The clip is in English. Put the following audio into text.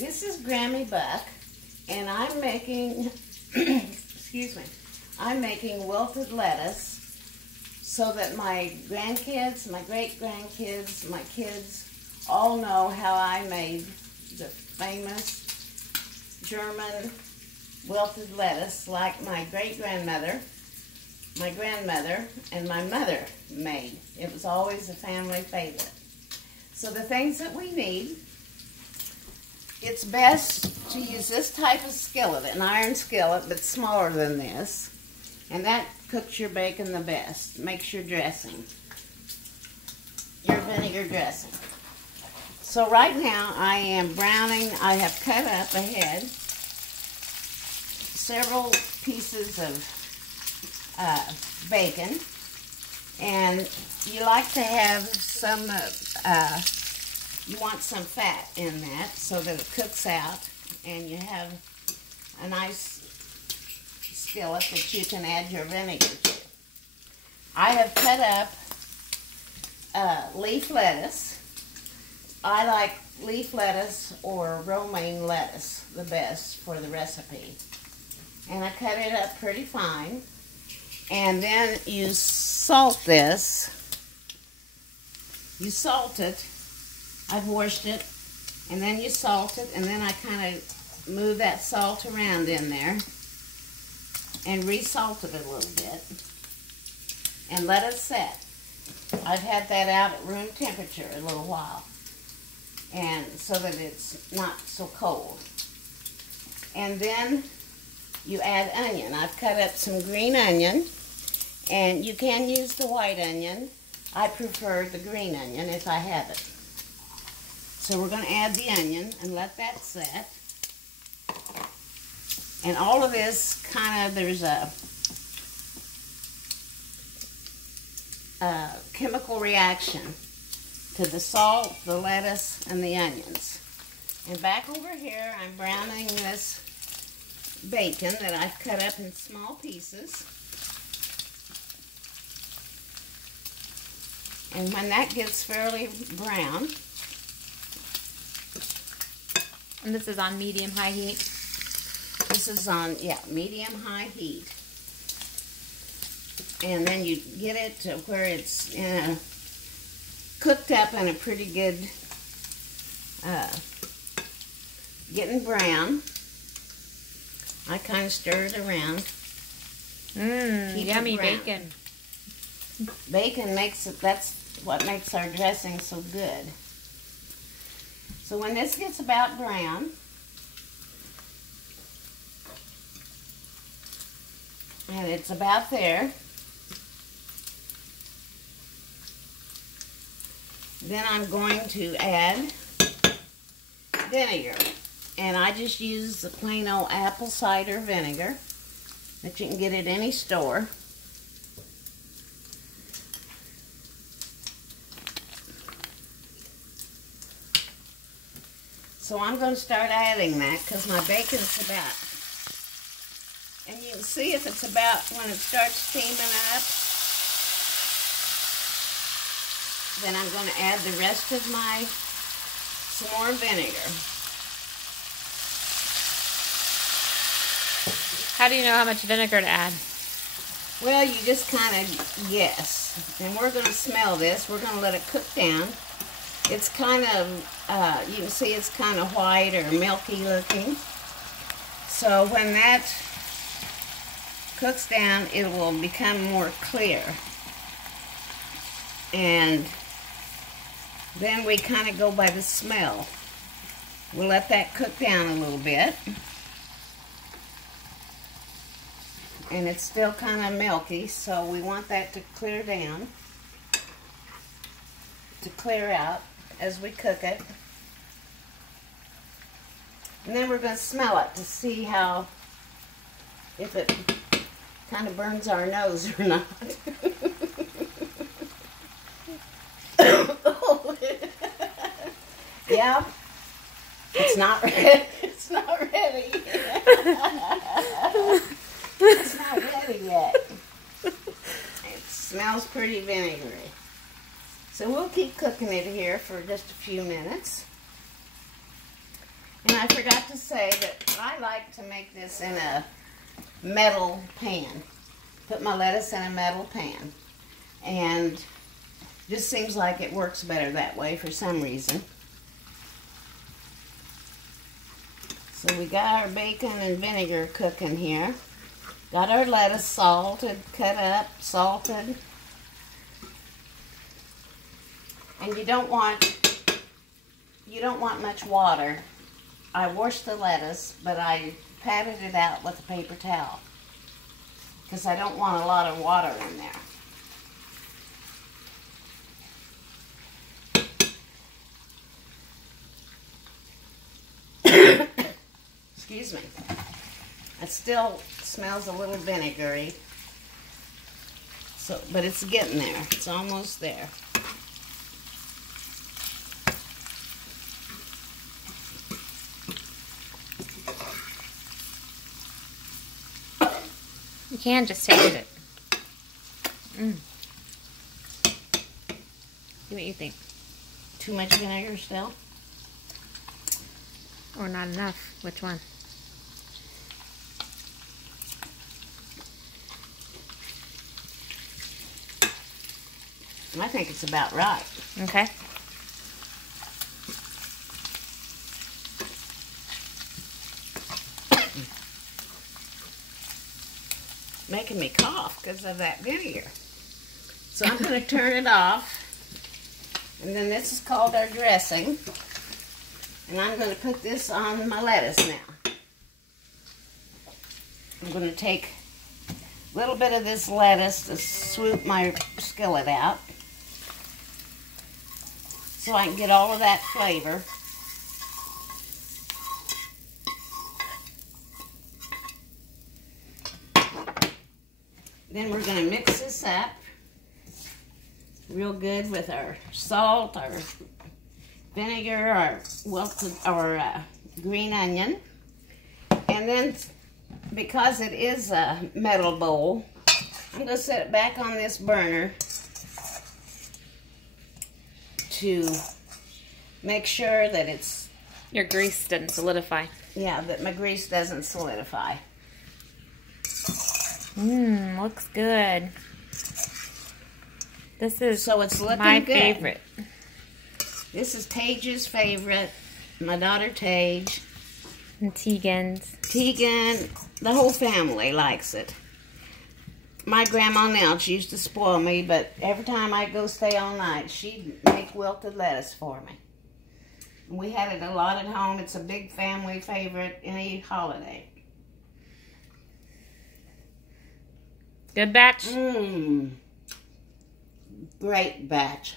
This is Grammy buck, and I'm making, excuse me, I'm making wilted lettuce so that my grandkids, my great-grandkids, my kids all know how I made the famous German wilted lettuce like my great-grandmother, my grandmother, and my mother made. It was always a family favorite. So the things that we need, it's best to use this type of skillet, an iron skillet, but smaller than this. And that cooks your bacon the best. Makes your dressing, your vinegar dressing. So right now I am browning. I have cut up ahead several pieces of bacon. And you like to have some, you want some fat in that so that it cooks out and you have a nice skillet that you can add your vinegar to. I have cut up leaf lettuce. I like leaf lettuce or romaine lettuce the best for the recipe. And I cut it up pretty fine. And then you salt this. You salt it. I've washed it. And then you salt it. And then I kind of move that salt around in there. And re-salt it a little bit. And let it set. I've had that out at room temperature a little while. And so that it's not so cold. And then you add onion. I've cut up some green onion. And you can use the white onion. I prefer the green onion if I have it. So we're going to add the onion and let that set. And all of this kind of, there's a chemical reaction to the salt, the lettuce, and the onions. And back over here, I'm browning this bacon that I've cut up in small pieces. And when that gets fairly brown. And this is on medium-high heat? This is on, yeah, medium-high heat. And then you get it to where it's cooked up in a pretty good, getting brown. I kind of stir it around. Yummy bacon. Bacon makes it, that's what makes our dressing so good. So when this gets about brown, and it's about there, then I'm going to add vinegar. And I just use the plain old apple cider vinegar that you can get at any store. So I'm going to start adding that because my bacon's about, and you can see if it's about, when it starts steaming up, then I'm going to add the rest of my, some more vinegar. How do you know how much vinegar to add? Well, you just kind of guess. And we're going to smell this. We're going to let it cook down. It's kind of, you can see it's kind of white or milky looking. So when that cooks down, it will become more clear. And then we kind of go by the smell. We'll let that cook down a little bit. And it's still kind of milky, so we want that to clear down, to clear out as we cook it. And then we're going to smell it to see how, if it kind of burns our nose or not. Yeah, it's not ready. It's not ready. It's not ready yet. It smells pretty vinegary. So we'll keep cooking it here for just a few minutes. And I forgot to say that I like to make this in a metal pan. Put my lettuce in a metal pan. And just seems like it works better that way for some reason. So we got our bacon and vinegar cooking here. Got our lettuce salted, cut up, salted. And you don't want much water. I washed the lettuce, but I patted it out with a paper towel because I don't want a lot of water in there. Excuse me. It still smells a little vinegary. So, but it's getting there. It's almost there. You can just taste it. See what you think. Too much vinegar still? Or not enough. Which one? I think it's about right. Okay. Making me cough because of that vinegar. So I'm going to turn it off. And then this is called our dressing. And I'm going to put this on my lettuce now. I'm going to take a little bit of this lettuce to swoop my skillet out, so I can get all of that flavor. Then we're going to mix this up real good with our salt, our vinegar, our wilted, our green onion. And then, because it is a metal bowl, I'm going to set it back on this burner to make sure that it's... Your grease didn't solidify. Yeah, that my grease doesn't solidify. Looks good. This is so it's looking my good. favorite. This is Tage's favorite. My daughter Tage. And Tegan's. Tegan, the whole family likes it. My grandma Nelch used to spoil me, but every time I go stay all night, she'd make wilted lettuce for me. And we had it a lot at home. It's a big family favorite any holiday. Good batch? Great batch.